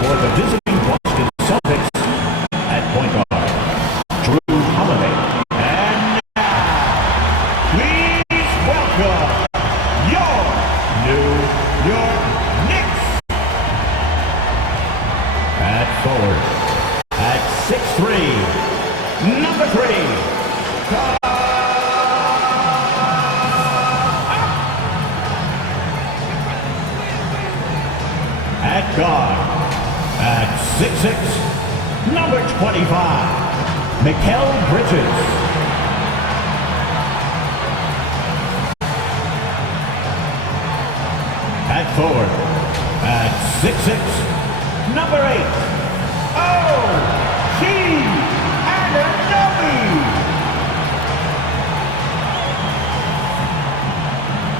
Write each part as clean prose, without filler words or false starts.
For the visiting Boston Celtics at point guard, Drew Holiday. And now, please welcome your New York Knicks. At forward, at 6'3", number 3. At guard, at 6'6", number 25, Mikal Bridges. At forward, at 6'6", number 8, O.G. Anunoby.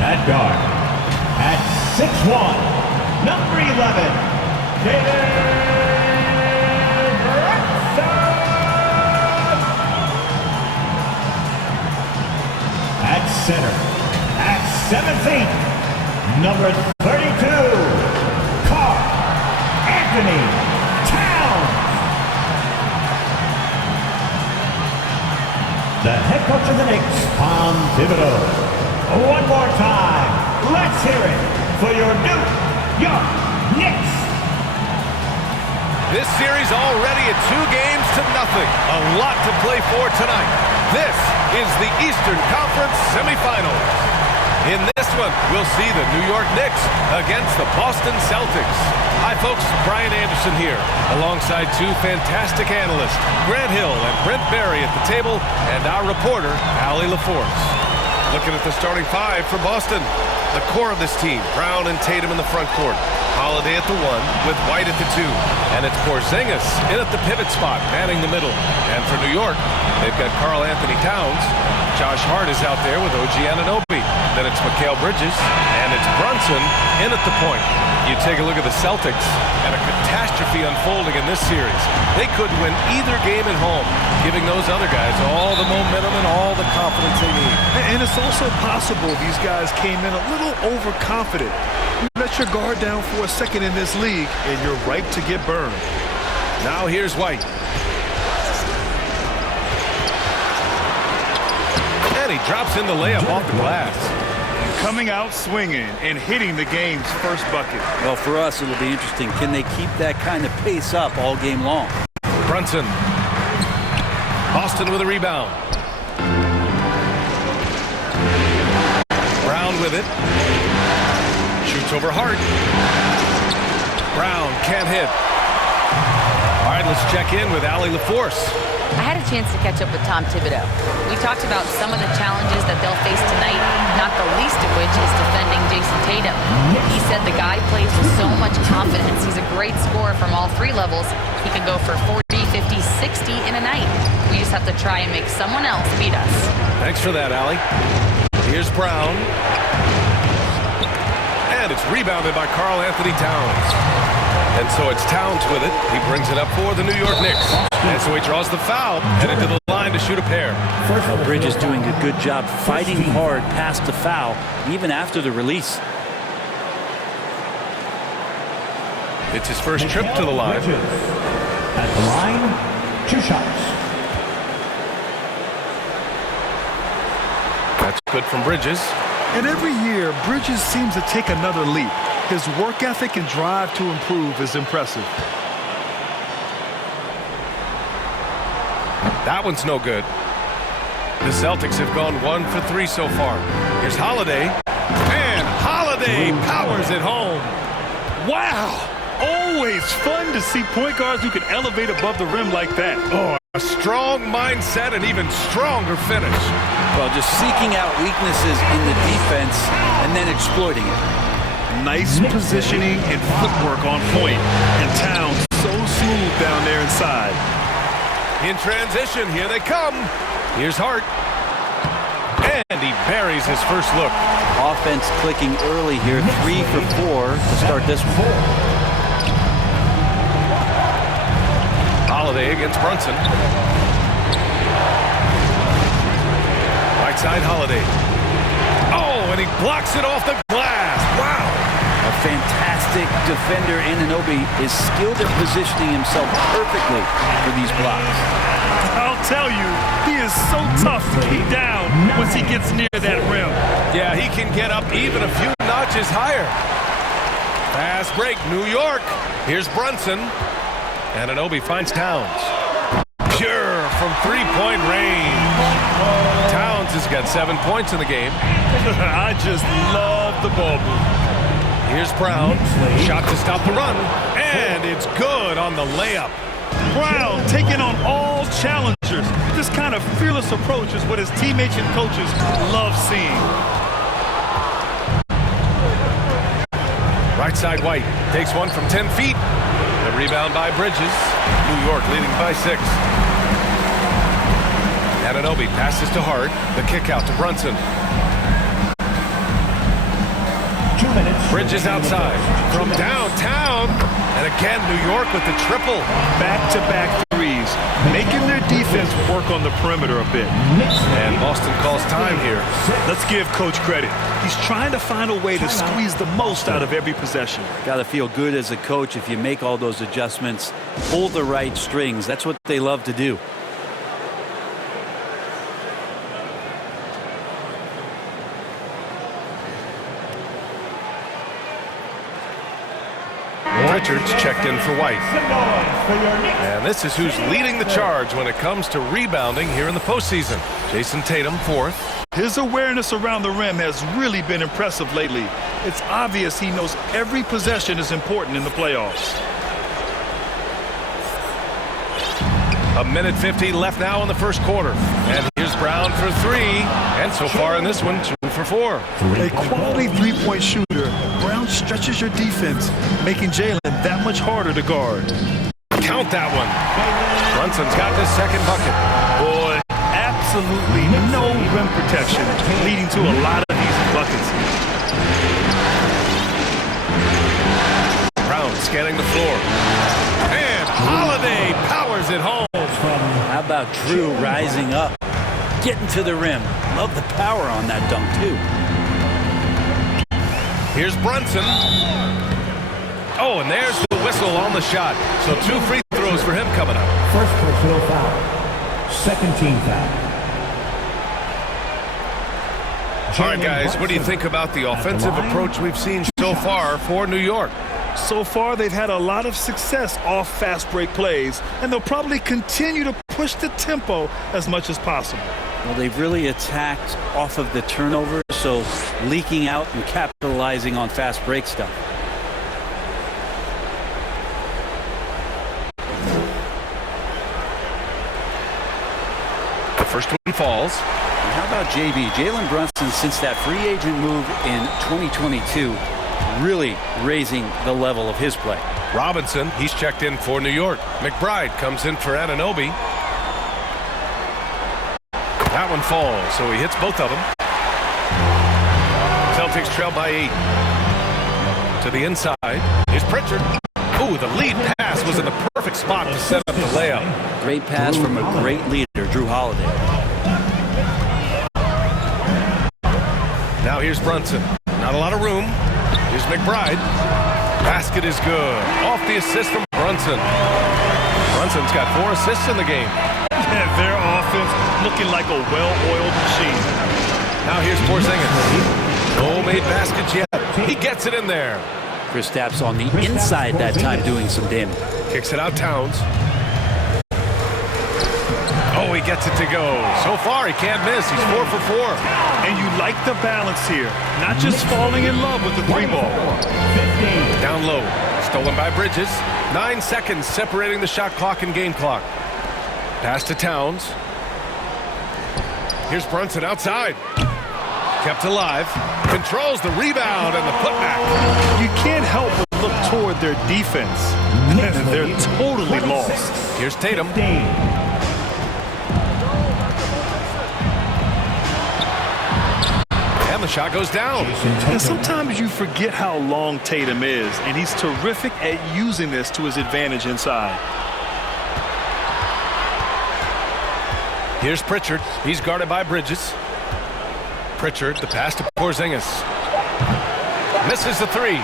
At guard, at 6'1", number 11, Jalen Brunson. At center, at 7 feet, number 32, Karl Anthony Towns. The head coach of the Knicks, Tom Thibodeau. One more time, let's hear it for your New York Knicks. This series already at 2-0. A lot to play for tonight. This is the Eastern Conference semifinals. In this one, we'll see the New York Knicks against the Boston Celtics. Hi, folks. Brian Anderson here, alongside two fantastic analysts, Grant Hill and Brent Barry at the table, and our reporter, Allie LaForce. Looking at the starting five for Boston. The core of this team, Brown and Tatum in the front court. Holiday at the 1 with White at the 2. And it's Porzingis in at the pivot spot, manning the middle. And for New York, they've got Karl Anthony Towns. Josh Hart is out there with OG Anunoby. Then it's Mikal Bridges. And it's Brunson in at the point. You take a look at the Celtics and a catastrophe unfolding in this series. They could win either game at home, giving those other guys all the momentum and all the confidence they need. And it's also possible these guys came in a little overconfident. You let your guard down for a second in this league, and you're ripe to get burned. Now here's White. And he drops in the layup off the glass. Coming out swinging and hitting the game's first bucket. Well, for us, it'll be interesting. Can they keep that kind of pace up all game long? Brunson. Boston with a rebound. Brown with it. Shoots over Hart. Brown can't hit. All right, let's check in with Allie LaForce. I had a chance to catch up with Tom Thibodeau. We talked about some of the challenges that they'll face tonight, not the least of which is defending Jason Tatum. He said the guy plays with so much confidence. He's a great scorer from all 3 levels. He could go for 40, 50, 60 in a night. We just have to try and make someone else beat us. Thanks for that, Allie. Here's Brown. And it's rebounded by Karl Anthony Towns. And so it's Towns with it. He brings it up for the New York Knicks. And so he draws the foul, headed to the line to shoot a pair. Well, Bridges doing a good job fighting hard past the foul, even after the release. It's his first trip to the line. At the line, 2 shots. That's good from Bridges. And every year, Bridges seems to take another leap. His work ethic and drive to improve is impressive. That one's no good. The Celtics have gone 1 for 3 so far. Here's Holiday. And Holiday powers it home. Wow! Always fun to see point guards who can elevate above the rim like that. Oh, a strong mindset and even stronger finish. Well, just seeking out weaknesses in the defense and then exploiting it. Nice positioning and footwork on point. And Towns so smooth down there inside. In transition, here they come. Here's Hart. And he buries his first look. Offense clicking early here. 3 for 4 to start this one. Holiday against Brunson. Right side Holiday. Oh, and he blocks it off the glass. Wow. A fantastic fantastic defender. Anunoby is skilled at positioning himself perfectly for these blocks. I'll tell you, he is so tough to keep down once he gets near that rim. Yeah, he can get up even a few notches higher. Fast break, New York. Here's Brunson. Anunoby finds Towns. Pure from three-point range. Towns has got 7 points in the game. I just love the ball move. Here's Brown. Shot to stop the run. And it's good on the layup. Brown taking on all challengers. This kind of fearless approach is what his teammates and coaches love seeing. Right side White takes one from 10 feet. The rebound by Bridges. New York leading by 6. Anunoby passes to Hart. The kick out to Brunson. 2 minutes. Bridges outside from downtown. And again, New York with the triple. Back-to-back threes, making their defense work on the perimeter a bit. And Boston calls time here. Let's give Coach credit. He's trying to find a way to squeeze the most out of every possession. Got to feel good as a coach if you make all those adjustments, pull the right strings. That's what they love to do. Richards checked in for White. And this is who's leading the charge when it comes to rebounding here in the postseason. Jason Tatum, 4th. His awareness around the rim has really been impressive lately. It's obvious he knows every possession is important in the playoffs. A minute 50 left now in the first quarter. And here's Brown for 3. And so far in this one, 2 for 4. A quality three-point shooter, Brown stretches your defense, making Jalen that much harder to guard. Count that one. Brunson's got the second bucket. Boy, absolutely no rim protection, leading to a lot of these buckets. Brown scanning the floor. And Holiday powers it home. How about Drew rising up, getting to the rim? Love the power on that dunk, too. Here's Brunson. Oh, and there's the whistle on the shot. So 2 free throws for him coming up. First personal foul. Second team foul. All right, guys, what do you think about the offensive approach we've seen so far for New York? So far, they've had a lot of success off fast break plays, and they'll probably continue to push the tempo as much as possible. Well, they've really attacked off of the turnover, so leaking out and capitalizing on fast break stuff. The first one falls. And how about JB? Jalen Brunson, since that free agent move in 2022, really raising the level of his play. Robinson, he's checked in for New York. McBride comes in for Anunoby. That one falls, so he hits both of them. Celtics trail by 8. To the inside. Here's Pritchard. Ooh, the lead pass was in the perfect spot to set up the layup. Great pass from a great leader, Drew Holiday. Now here's Brunson. Not a lot of room. Here's McBride. Basket is good. Off the assist from Brunson. Brunson's got 4 assists in the game. And their offense looking like a well-oiled machine. Now here's Porzingis. No made baskets yet. He gets it in there. Kristaps on the inside that time doing some damage. Kicks it out Towns. Oh, he gets it to go. So far, he can't miss. He's 4 for 4. And you like the balance here. Not just falling in love with the 3-ball. Down low. Stolen by Bridges. 9 seconds separating the shot clock and game clock. Pass to Towns. Here's Brunson outside. Kept alive. Controls the rebound and the putback. You can't help but look toward their defense. They're totally lost. Here's Tatum. And the shot goes down. And sometimes you forget how long Tatum is, and he's terrific at using this to his advantage inside. Here's Pritchard. He's guarded by Bridges. Pritchard, the pass to Porzingis. Misses the 3.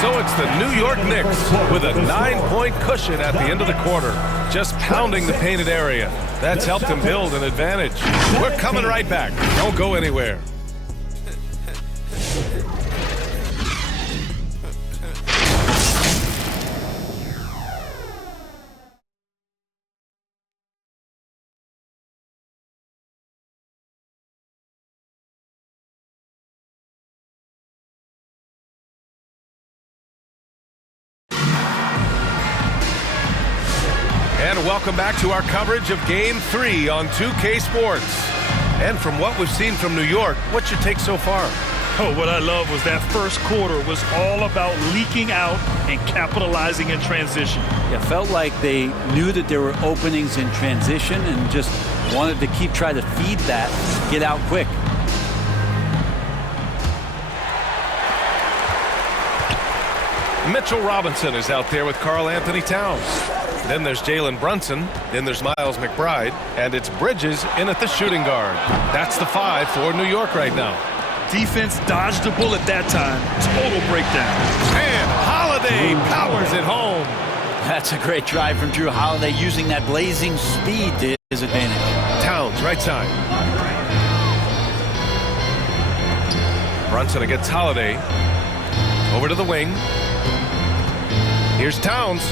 so it's the New York Knicks with a 9-point cushion at the end of the quarter, just pounding the painted area. That's helped them build an advantage. We're coming right back. Don't go anywhere. And welcome back to our coverage of Game 3 on 2K Sports. And from what we've seen from New York, what's your take so far? Oh, what I love was that first quarter was all about leaking out and capitalizing in transition. It felt like they knew that there were openings in transition and just wanted to try to feed that, get out quick. Mitchell Robinson is out there with Karl Anthony Towns. Then there's Jalen Brunson. Then there's Miles McBride. And it's Bridges in at the shooting guard. That's the 5 for New York right now. Defense dodged the bullet that time. Total breakdown. And Holiday powers it home. That's a great drive from Drew Holiday, using that blazing speed to his advantage. Towns, right side. Brunson against Holiday. Over to the wing. Here's Towns.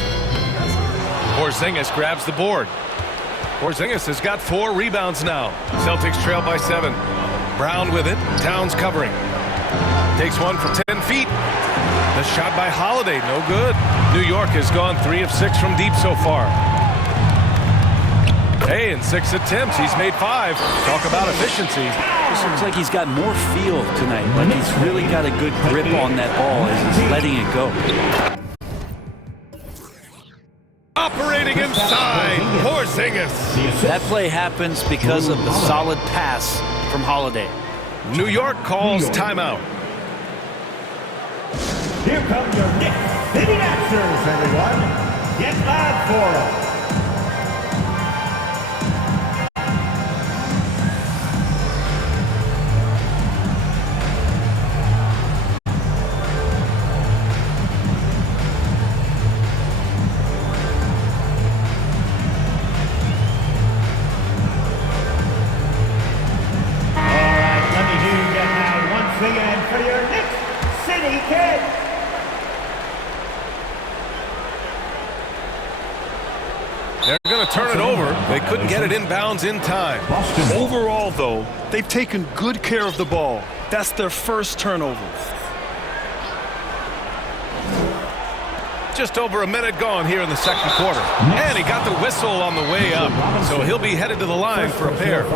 Porzingis grabs the board. Porzingis has got 4 rebounds now. Celtics trail by 7. Brown with it. Towns covering. Takes one from 10 feet. The shot by Holiday, no good. New York has gone 3 of 6 from deep so far. Hey, in 6 attempts, he's made 5. Talk about efficiency. This looks like he's got more feel tonight. Like he's really got a good grip on that ball as he's letting it go. Operating inside, Porzingis. That play happens because of the solid pass from Holiday. New York calls timeout. Here come your Knicks City answers, everyone. Get loud for them. They're going to turn it over. They couldn't get it inbounds in time. Overall, though, they've taken good care of the ball. That's their first turnover. Just over a minute gone here in the second quarter. And he got the whistle on the way up. So he'll be headed to the line for a pair.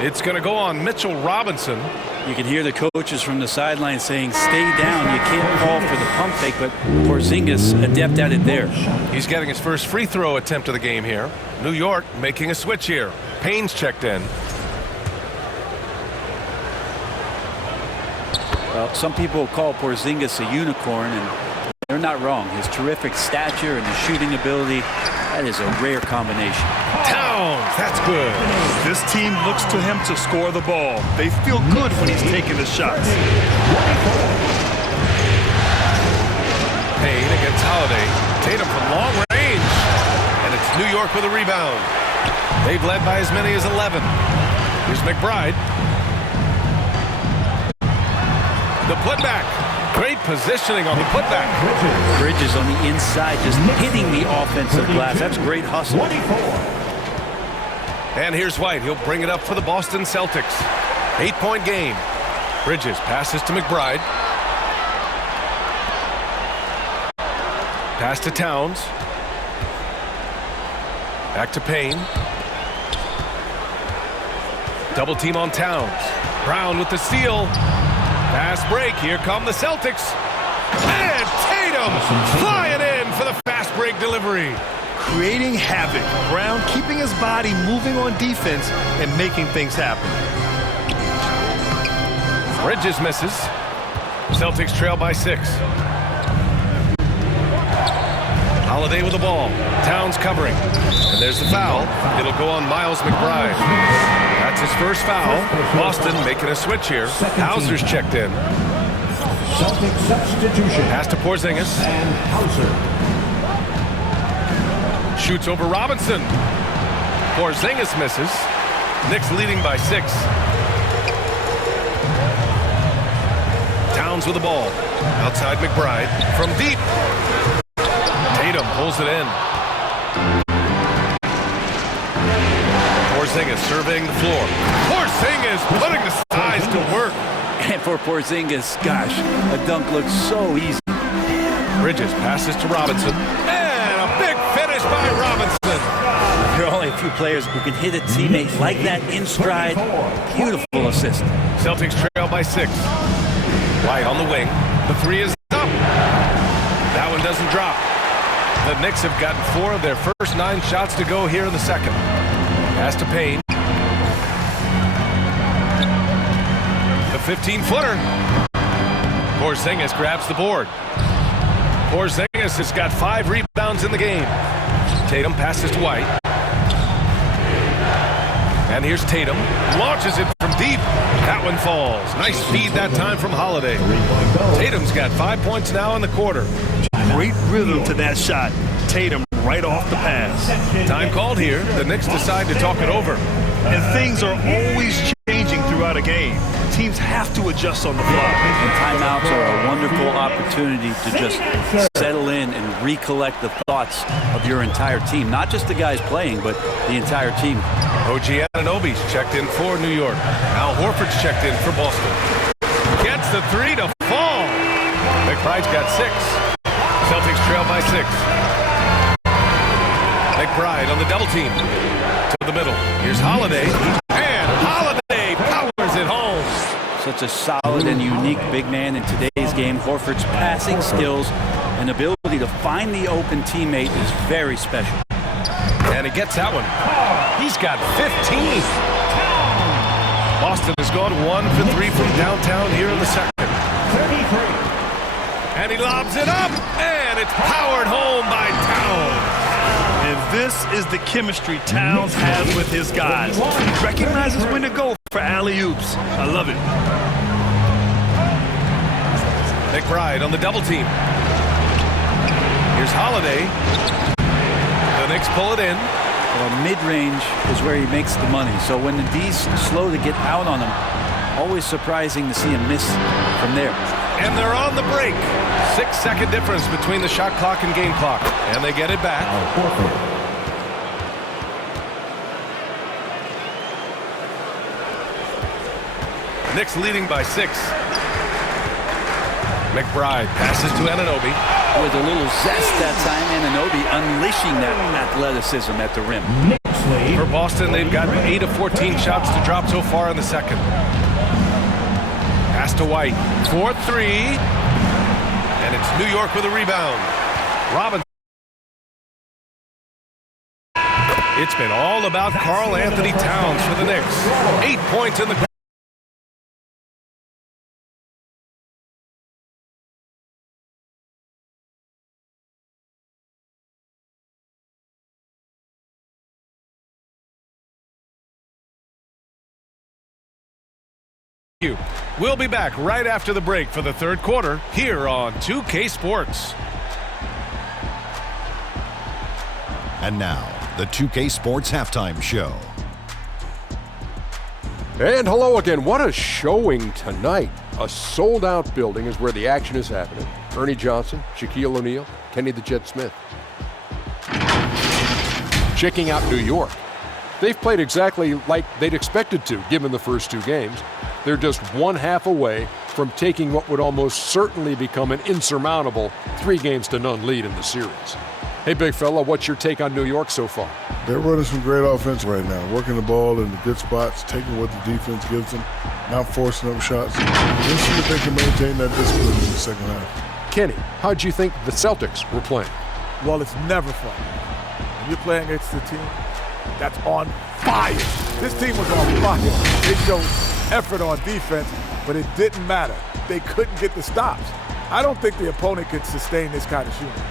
It's going to go on Mitchell Robinson. You can hear the coaches from the sideline saying, stay down. You can't fall for the pump fake, but Porzingis adept at it there. He's getting his first free throw attempt of the game here. New York making a switch here. Payne's checked in. Well, some people call Porzingis a unicorn, and they're not wrong. His terrific stature and his shooting ability, that is a rare combination. Towns, that's good. This team looks to him to score the ball. They feel good when he's taking the shots. Payne against Holiday. Tatum from long range. And it's New York with a rebound. They've led by as many as 11. Here's McBride. The putback. Great positioning on the putback. Bridges on the inside, just hitting the offensive glass. That's great hustle. And here's White. He'll bring it up for the Boston Celtics. 8-point game. Bridges passes to McBride. Pass to Towns. Back to Payne. Double team on Towns. Brown with the steal. Fast break. Here come the Celtics. And Tatum flying in for the fast break delivery. Creating havoc. Brown keeping his body moving on defense and making things happen. Bridges misses. Celtics trail by 6. Holiday with the ball. Towns covering. And there's the foul. It'll go on Miles McBride. That's his first foul. Boston making a switch here. Hauser's checked in. Celtic substitution. Pass to Porzingis. And Hauser. Shoots over Robinson. Porzingis misses. Knicks leading by 6. Towns with the ball. Outside McBride. From deep. Tatum pulls it in. Porzingis surveying the floor. Porzingis putting the size to work. And for Porzingis, gosh, a dunk looks so easy. Bridges passes to Robinson. And a big finish by Robinson. There are only a few players who can hit a teammate like that in stride. Beautiful assist. Celtics trail by 6. White on the wing. The 3 is up. That one doesn't drop. The Knicks have gotten 4 of their first 9 shots to go here in the second. Pass to Payne. The 15-footer. Porzingis grabs the board. Porzingis has got 5 rebounds in the game. Tatum passes to White. And here's Tatum. Launches it from deep. That one falls. Nice feed that time from Holiday. Tatum's got 5 points now in the quarter. Great rhythm to that shot. Tatum right off the pass. Time called here. The Knicks decide to talk it over. And things are always changing throughout a game. Teams have to adjust on the fly. And timeouts are a wonderful opportunity to just settle in and recollect the thoughts of your entire team. Not just the guys playing, but the entire team. OG Anunoby's checked in for New York. Al Horford's checked in for Boston. Gets the 3 to fall. McBride's got 6. Celtics trail by 6. McBride on the double team. To the middle. Here's Holiday. And Holiday powers it home. Such a solid and unique big man in today's game. Horford's passing skills and ability to find the open teammate is very special. And he gets that one. He's got 15. Boston has gone 1 for 3 from downtown here in the second. 33. And he lobs it up. And it's powered home by Towns. And this is the chemistry Towns has with his guys. He recognizes when to go for alley-oops. I love it. McBride on the double team. Here's Holiday. The Knicks pull it in. Well, mid-range is where he makes the money. So when the D's slow to get out on him, always surprising to see him miss from there. And they're on the break. 6-second difference between the shot clock and game clock. And they get it back. Knicks leading by 6. McBride passes to Anunoby. With a little zest that time, Anunoby unleashing that athleticism at the rim. For Boston, they've got 8 of 14 shots to drop so far in the second. Pass to White. 4-3. And it's New York with a rebound. Robinson. It's been all about Karl Anthony Towns for the Knicks. 8 points in the We'll be back right after the break for the third quarter here on 2K Sports. And now, the 2K Sports Halftime Show. And hello again. What a showing tonight. A sold-out building is where the action is happening. Ernie Johnson, Shaquille O'Neal, Kenny the Jet Smith. Checking out New York. They've played exactly like they'd expected to, given the first 2 games. They're just 1/2 away from taking what would almost certainly become an insurmountable 3-0 lead in the series. Hey, big fella, what's your take on New York so far? They're running some great offense right now, working the ball in the good spots, taking what the defense gives them, not forcing up shots. We'll see if they can maintain that discipline in the second half. Kenny, how'd you think the Celtics were playing? Well, it's never fun. When you're playing against a team that's on fire. This team was on fire. They showed effort on defense, but it didn't matter. They couldn't get the stops. I don't think the opponent could sustain this kind of shooting.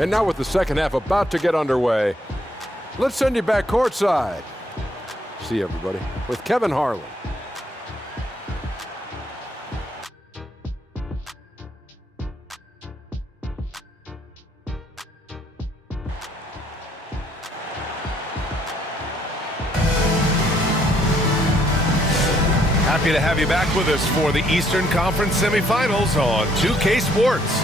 And now with the second half about to get underway, let's send you back courtside. See everybody with Kevin Harlan. Happy to have you back with us for the Eastern Conference semifinals on 2K Sports.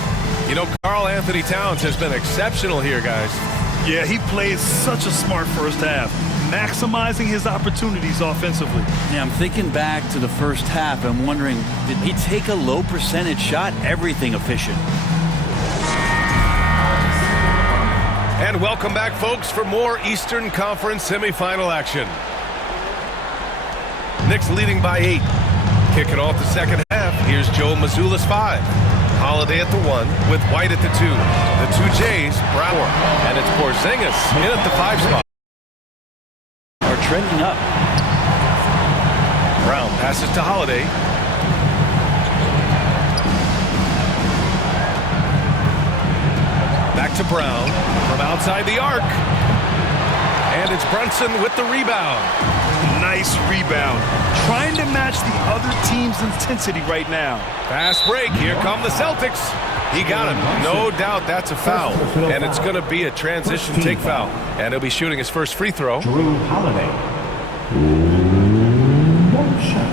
You know, Karl Anthony Towns has been exceptional here, guys. Yeah, he played such a smart first half, maximizing his opportunities offensively. Yeah, I'm thinking back to the first half. I'm wondering, did he take a low percentage shot? Everything efficient. And welcome back, folks, for more Eastern Conference semifinal action. Knicks leading by 8. Kicking off the second half, here's Joe Mazzulla's 5. Holiday at the 1 with White at the 2. The 2 Jays, Brower, and it's Porzingis in at the 5 spot. Are trending up. Brown passes to Holiday. Back to Brown from outside the arc. And it's Brunson with the rebound. Nice rebound. Trying to match the other team's intensity right now. Fast break. Here come the Celtics. He got him. No doubt that's a foul. And it's going to be a transition take foul. And he'll be shooting his first free throw. Drew Holiday. One shot.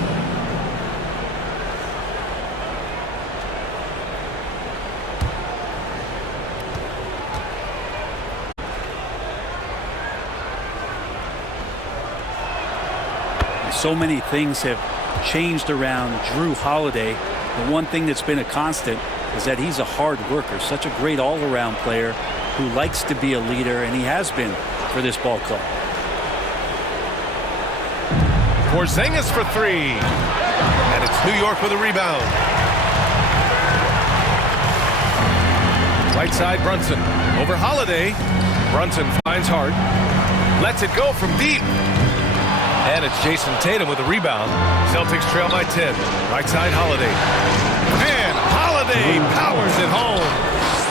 So many things have changed around Drew Holiday. The one thing that's been a constant is that he's a hard worker, such a great all-around player who likes to be a leader, and he has been for this ball club. Porzingis for 3. And it's New York with a rebound. Right side, Brunson. Over Holiday. Brunson finds Hart. Lets it go from deep. And it's Jason Tatum with a rebound. Celtics trail by 10. Right side, Holiday. And Holiday powers it home.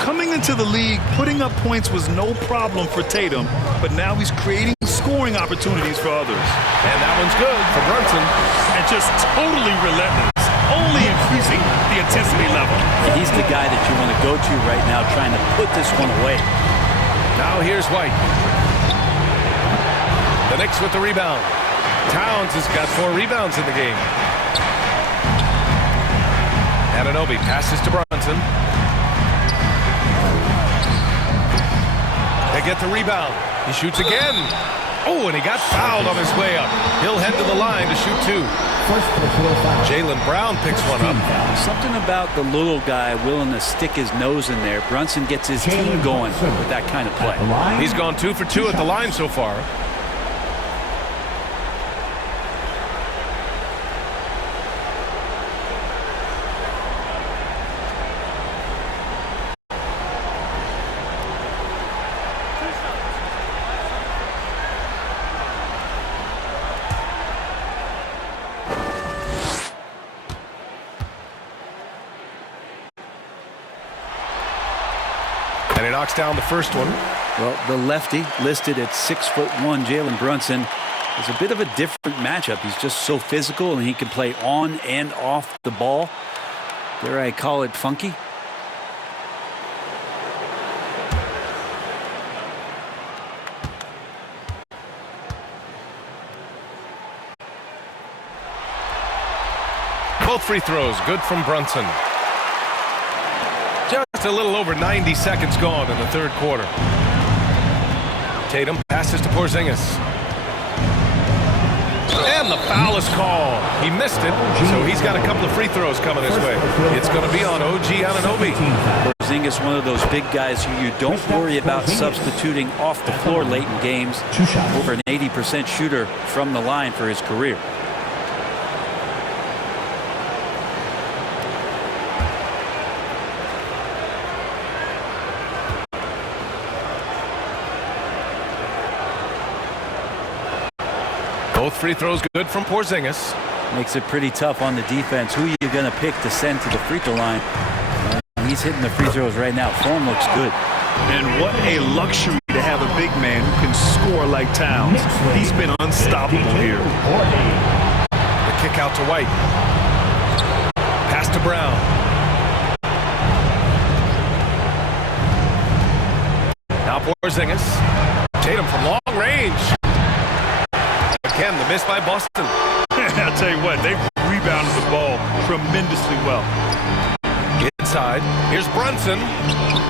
Coming into the league, putting up points was no problem for Tatum, but now he's creating scoring opportunities for others. And that one's good for Brunson. And just totally relentless, only increasing the intensity level. And he's the guy that you want to go to right now, trying to put this one away. Now here's White. The Knicks with the rebound. Towns has got 4 rebounds in the game. Anunoby passes to Brunson. They get the rebound. He shoots again. Oh, and he got fouled on his way up. He'll head to the line to shoot 2. Jaylen Brown picks one up. Something about the little guy willing to stick his nose in there. Brunson gets his team going with that kind of play. He's gone 2 for 2 at the line so far. And he knocks down the first one. Well, the lefty listed at 6'1", Jalen Brunson, is a bit of a different matchup. He's just so physical, and he can play on and off the ball. Dare I call it funky? Both free throws good from Brunson. Just a little over 90 seconds gone in the third quarter. Tatum passes to Porzingis. And the foul is called. He missed it, so he's got a couple of free throws coming his way. It's going to be on OG Anunoby. Porzingis, one of those big guys who you don't worry about substituting off the floor late in games. Over an 80% shooter from the line for his career. Both free throws good from Porzingis. Makes it pretty tough on the defense. Who are you going to pick to send to the free throw line? He's hitting the free throws right now. Form looks good. And what a luxury to have a big man who can score like Towns. He's been unstoppable here. The kick out to White. Pass to Brown. Now Porzingis. Tatum from long range. Again, the miss by Boston. I'll tell you what, they rebounded tremendously well. Inside, here's Brunson.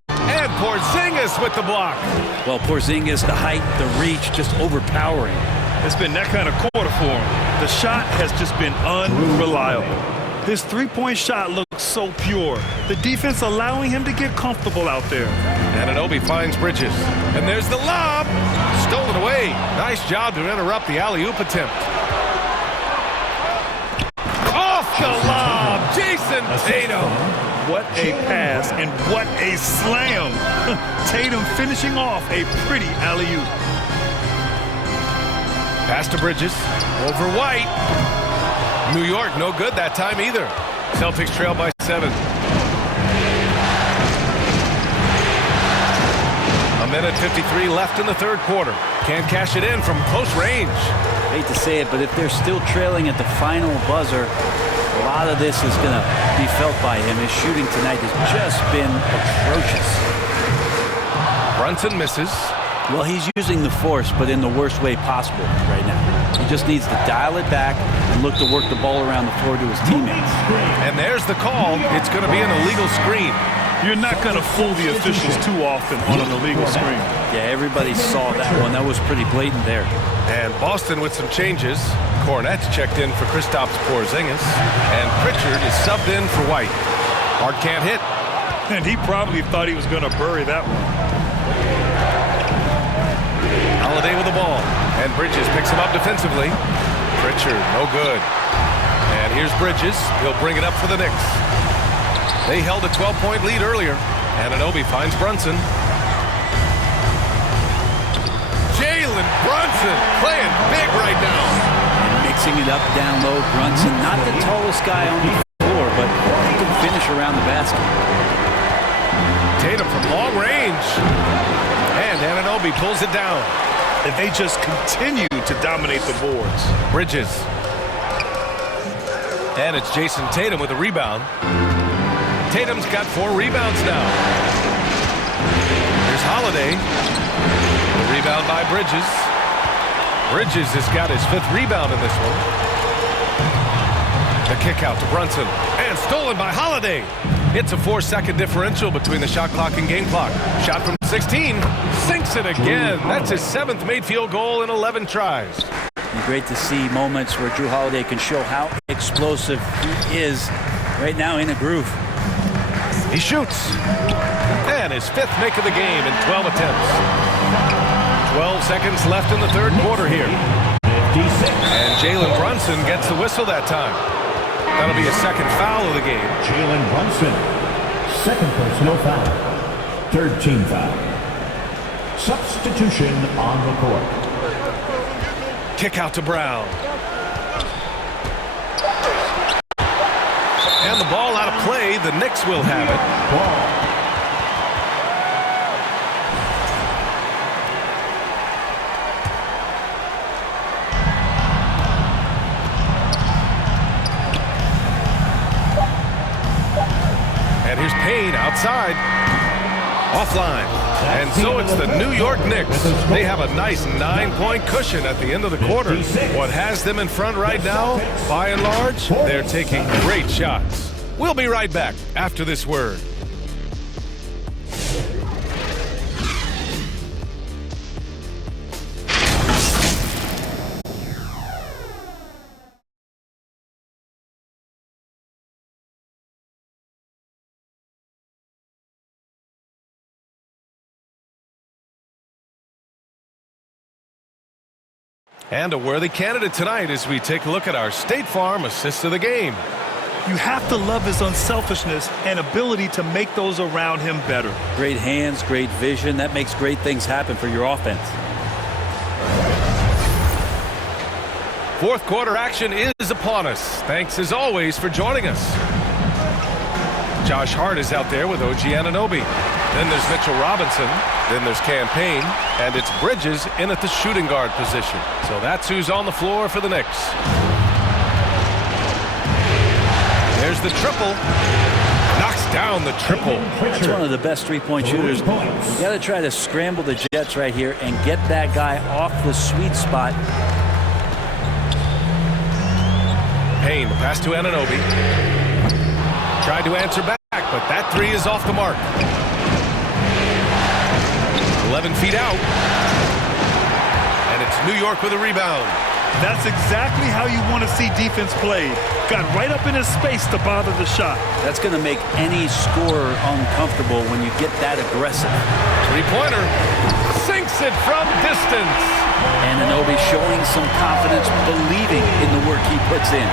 And Porzingis with the block. Well, Porzingis, the height, the reach, just overpowering. It's been that kind of quarter for him. The shot has just been unreliable. His three-point shot looks so pure. The defense allowing him to get comfortable out there. Anunoby finds Bridges. And there's the lob. Stolen away. Nice job to interrupt the alley-oop attempt. Off the lob. Jason Tatum. What a pass and what a slam. Tatum finishing off a pretty alley-oop. Pass to Bridges. Over White. New York no good that time either. Celtics trail by 7. A minute 53 left in the third quarter. Can't cash it in from close range. Hate to say it, but if they're still trailing at the final buzzer, a lot of this is going to be felt by him. His shooting tonight has just been atrocious. Brunson misses. Well, he's using the force, but in the worst way possible right now. He just needs to dial it back and look to work the ball around the floor to his teammates. And there's the call. It's going to be an illegal screen. You're not going to fool the officials too often on an illegal screen. Yeah, everybody saw that one. That was pretty blatant there. And Boston with some changes. Cornette's checked in for Kristaps Porzingis. And Pritchard is subbed in for White. Hart can't hit. And he probably thought he was going to bury that one. Holiday with the ball. And Bridges picks him up defensively. Pritchard, no good. And here's Bridges. He'll bring it up for the Knicks. They held a 12-point lead earlier. Anunoby finds Brunson. Jalen Brunson playing big right now. And mixing it up down low. Brunson, not the tallest guy on the floor, but he can finish around the basket. Tatum from long range. And Anunoby pulls it down. And they just continue to dominate the boards. Bridges. And it's Jason Tatum with a rebound. Tatum's got 4 rebounds now. Here's Holiday. The rebound by Bridges. Bridges has got his 5th rebound in this one. The kick out to Brunson. And stolen by Holiday. It's a 4-second differential between the shot clock and game clock. Shot from 16. Sinks it again. That's his 7th made field goal in 11 tries. Great to see moments where Jrue Holiday can show how explosive he is right now in a groove. He shoots. And his 5th make of the game in 12 attempts. 12 seconds left in the third quarter here. 56. And Jalen Brunson gets the whistle that time. That'll be a 2nd foul of the game. Jalen Brunson, 2nd personal foul, 3rd team foul. Substitution on the court. Kick out to Brown. And the ball out of play. The Knicks will have it. Ball. And here's Payne outside. Offline. And so it's the New York Knicks. They have a nice 9-point cushion at the end of the quarter. What has them in front right now, by and large, they're taking great shots. We'll be right back after this word. And a worthy candidate tonight as we take a look at our State Farm assist of the game. You have to love his unselfishness and ability to make those around him better. Great hands, great vision. That makes great things happen for your offense. 4th quarter action is upon us. Thanks as always for joining us. Josh Hart is out there with OG Anunoby. Then there's Mitchell Robinson. Then there's Campaign. And it's Bridges in at the shooting guard position. So that's who's on the floor for the Knicks. There's the triple. Knocks down the triple. That's one of the best three-point shooters. You got to try to scramble the Jets right here and get that guy off the sweet spot. Payne, pass to Anunoby. Tried to answer back, but that three is off the mark. 11 feet out. And it's New York with a rebound. That's exactly how you want to see defense played. Got right up in his space to bother the shot. That's going to make any scorer uncomfortable when you get that aggressive. Three-pointer. Sinks it from distance. Anunoby showing some confidence, believing in the work he puts in.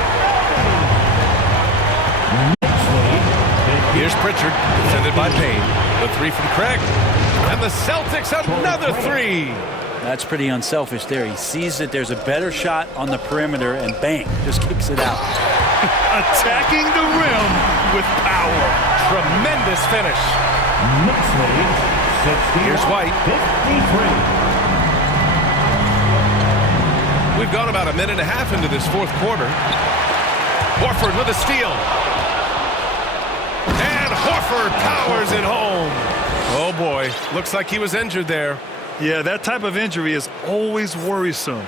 Here's Pritchard, defended by Payne. The three from Craig. And the Celtics another three. That's pretty unselfish there. He sees that there's a better shot on the perimeter and bang, just kicks it out. Attacking the rim with power. Tremendous finish. Knicks lead, 61, Here's White. 53. We've gone about a minute and a half into this fourth quarter. Horford with a steal. And Horford powers it home. Oh boy, looks like he was injured there. Yeah, that type of injury is always worrisome.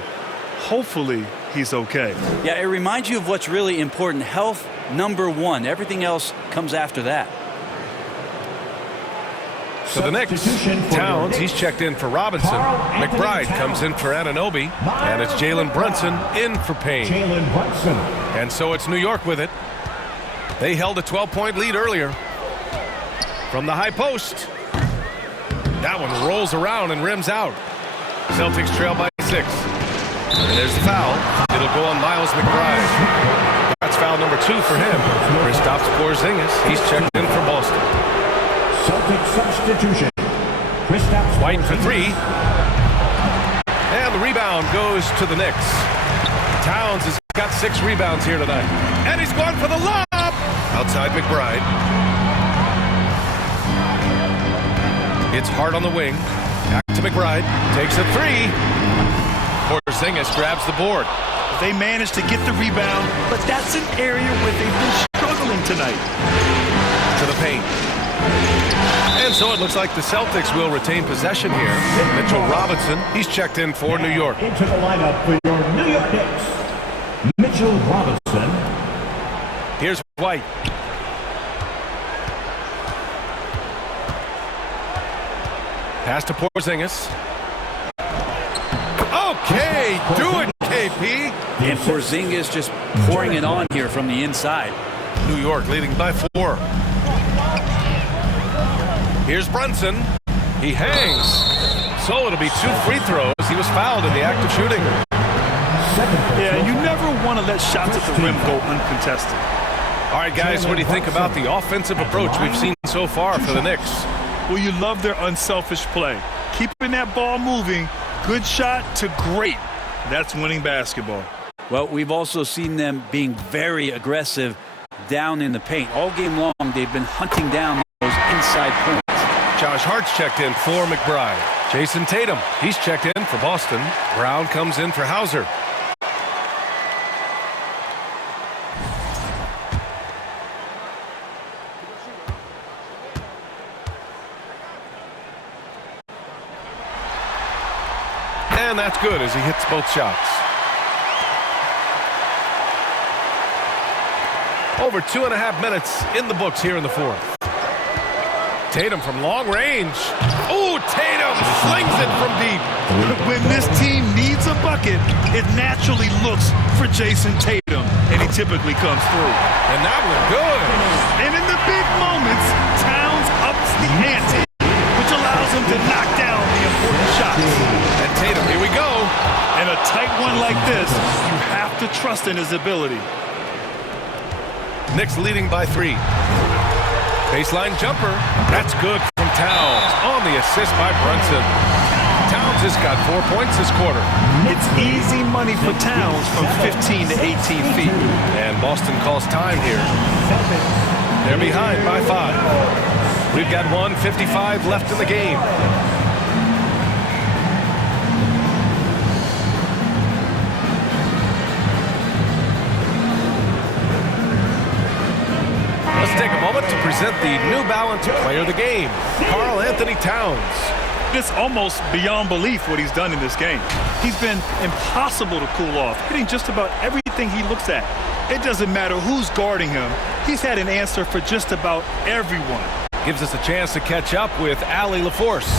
Hopefully, he's okay. Yeah, it reminds you of what's really important. Health, number one. Everything else comes after that. So the Knicks, Towns, he's checked in for Robinson. McBride comes in for Anunoby. And it's Jalen Brunson in for Payne. Jalen Brunson. And so it's New York with it. They held a 12-point lead earlier. From the high post. That one rolls around and rims out. Celtics trail by 6. And there's the foul. It'll go on Miles McBride. That's foul number 2 for him. Kristaps Porzingis, he's checked in for Boston. Celtic substitution. Kristaps White for 3. And the rebound goes to the Knicks. Towns has got 6 rebounds here tonight. And he's going for the lob. Outside McBride. It's hard on the wing. Back to McBride. Takes a 3. Porzingis grabs the board. They managed to get the rebound, but that's an area where they've been struggling tonight. To the paint. And so it looks like the Celtics will retain possession here. Mitchell Robinson, he's checked in for New York. Into the lineup for your New York Knicks, Mitchell Robinson. Here's White. Pass to Porzingis. Okay, do it, KP. And Porzingis just pouring it on here from the inside. New York leading by 4. Here's Brunson. He hangs. So it'll be 2 free throws. He was fouled in the act of shooting. Yeah, you never want to let shots at the rim go uncontested. All right, guys, what do you think about the offensive approach we've seen so far for the Knicks? Well, you love their unselfish play. Keeping that ball moving, good shot to great. That's winning basketball. Well, we've also seen them being very aggressive down in the paint. All game long, they've been hunting down those inside points. Josh Hart's checked in for McBride. Jason Tatum, he's checked in for Boston. Brown comes in for Hauser. And that's good as he hits both shots. Over 2.5 minutes in the books here in the fourth. Tatum from long range. Oh, Tatum slings it from deep. When this team needs a bucket, it naturally looks for Jason Tatum, and he typically comes through. And that was good. And in the big moments, Towns ups the ante, which allows him to knock down the important shots. And Tatum, here we go. In a tight one like this, you have to trust in his ability. Knicks leading by 3. Baseline jumper. That's good from Towns on the assist by Brunson. Towns has got 4 points this quarter. It's easy money for Towns from 15 to 18 feet. And Boston calls time here. They're behind by 5. We've got 1:55 left in the game. Let's take a moment to present the New Balance Player of the Game, Karl Anthony Towns. It's almost beyond belief what he's done in this game. He's been impossible to cool off, hitting just about everything he looks at. It doesn't matter who's guarding him. He's had an answer for just about everyone. Gives us a chance to catch up with Allie LaForce.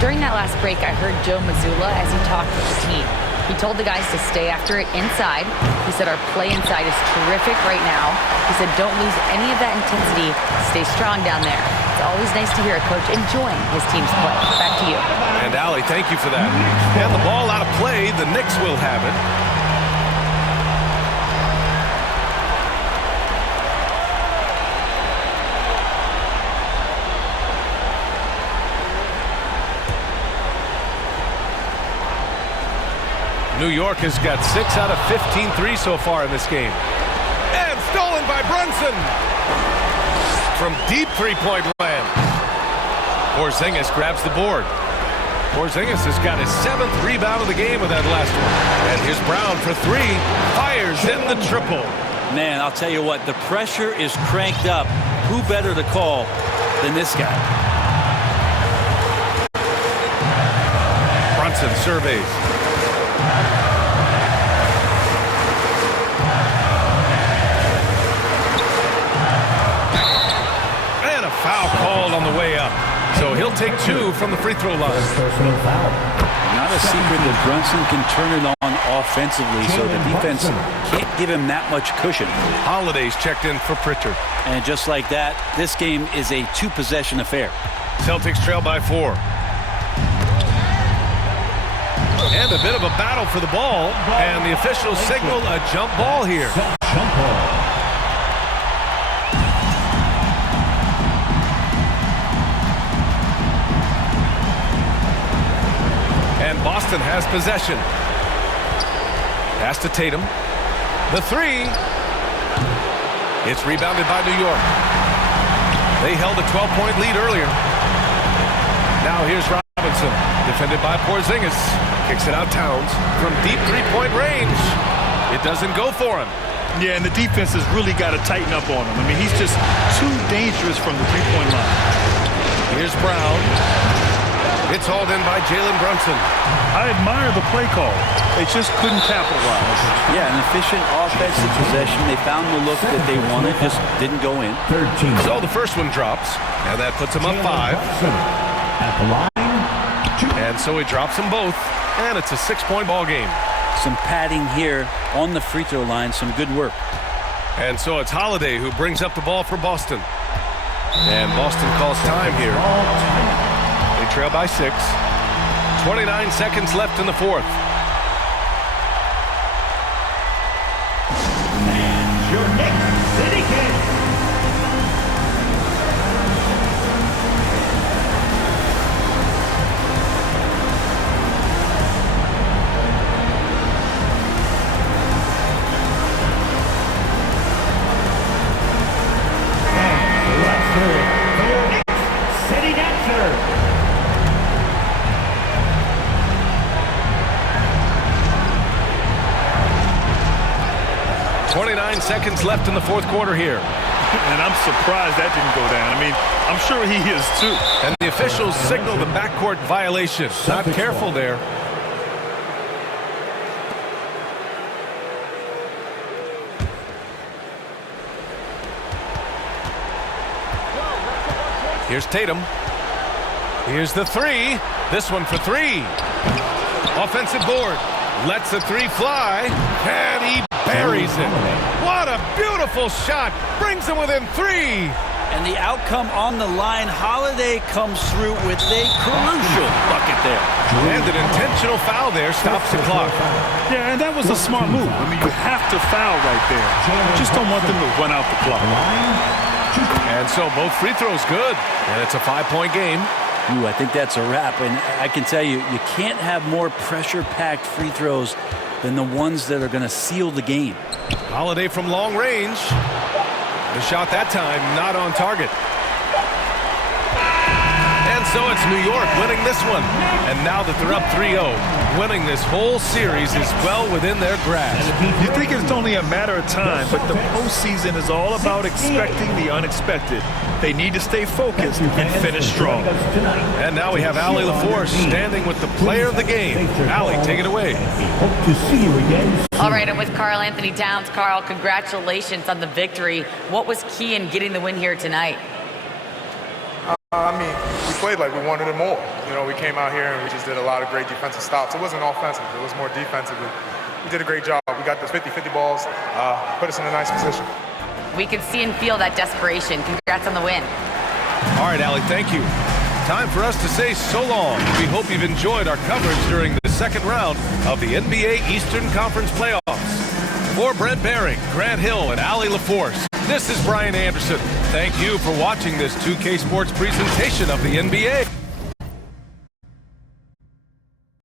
During that last break, I heard Joe Mazzulla as he talked with the team. He told the guys to stay after it inside. He said our play inside is terrific right now. He said don't lose any of that intensity. Stay strong down there. It's always nice to hear a coach enjoying his team's play. Back to you. And Allie, thank you for that. And the ball out of play. The Knicks will have it. New York has got 6 out of 15 threes so far in this game. And stolen by Brunson. From deep three-point land. Porzingis grabs the board. Porzingis has got his 7th rebound of the game with that last one. And here's Brown for 3. Fires in the triple. Man, I'll tell you what, the pressure is cranked up. Who better to call than this guy? Brunson surveys. And a foul called on the way up. So he'll take 2 from the free throw line. Personal foul. Not a secret that Brunson can turn it on offensively, so the defense can't give him that much cushion. Holiday's checked in for Pritchard. And just like that, this game is a 2-possession affair. Celtics trail by 4. And a bit of a battle for the ball. And the officials signal a jump ball here. Jump ball. And Boston has possession. Pass to Tatum. The 3. It's rebounded by New York. They held a 12-point lead earlier. Now here's Robinson. Defended by Porzingis. Kicks it out Towns from deep three-point range. It doesn't go for him. Yeah, and the defense has really got to tighten up on him. I mean, he's just too dangerous from the three-point line. Here's Brown. It's hauled in by Jalen Brunson. I admire the play call. They just couldn't capitalize. Yeah, an efficient offensive possession. They found the look that they wanted, just didn't go in. 13. So the first one drops, and that puts him up 5. At the line. 2. And so he drops them both, and it's a 6-point ball game. Some padding here on the free throw line, some good work. And so it's Holiday who brings up the ball for Boston. And Boston calls time here. They trail by 6. 29 seconds left in the 4th. And your Knicks City Kings. Let's hear it for your Knicks City Dancer. 29 seconds left in the 4th quarter here. And I'm surprised that didn't go down. I mean, I'm sure he is too. And the officials signal the backcourt violation. Not careful there. Here's Tatum. Here's the 3. This one for 3. Offensive board. Lets the 3 fly. And he buries it. What a beautiful shot. Brings him within 3. And the outcome on the line, Holiday comes through with a crucial bucket there. And an intentional foul there stops the clock. Yeah, and that was a smart move. I mean, you have to foul right there. You just don't want them to run out the clock. And so both free throws good. And it's a 5-point game. Ooh, I think that's a wrap. And I can tell you, you can't have more pressure-packed free throws than the ones that are going to seal the game. Holiday from long range. The shot that time not on target. And so it's New York winning this one. And now that they're up 3-0, winning this whole series is well within their grasp. You think it's only a matter of time, but the postseason is all about expecting the unexpected. They need to stay focused and finish strong. And now we have Allie LaForce standing with the player of the game. Allie, take it away. Hope to see you again soon. All right, I'm with Karl Anthony Towns. Karl, congratulations on the victory. What was key in getting the win here tonight? We played like we wanted it more. We came out here and we just did a lot of great defensive stops. It wasn't offensive. It was more defensively. We did a great job. We got the 50-50 balls, put us in a nice position. We could see and feel that desperation. Congrats on the win. All right, Allie, thank you. Time for us to say so long. We hope you've enjoyed our coverage during the second round of the NBA Eastern Conference playoffs. For Brent Behring, Grant Hill, and Allie LaForce, this is Brian Anderson. Thank you for watching this 2K Sports presentation of the NBA.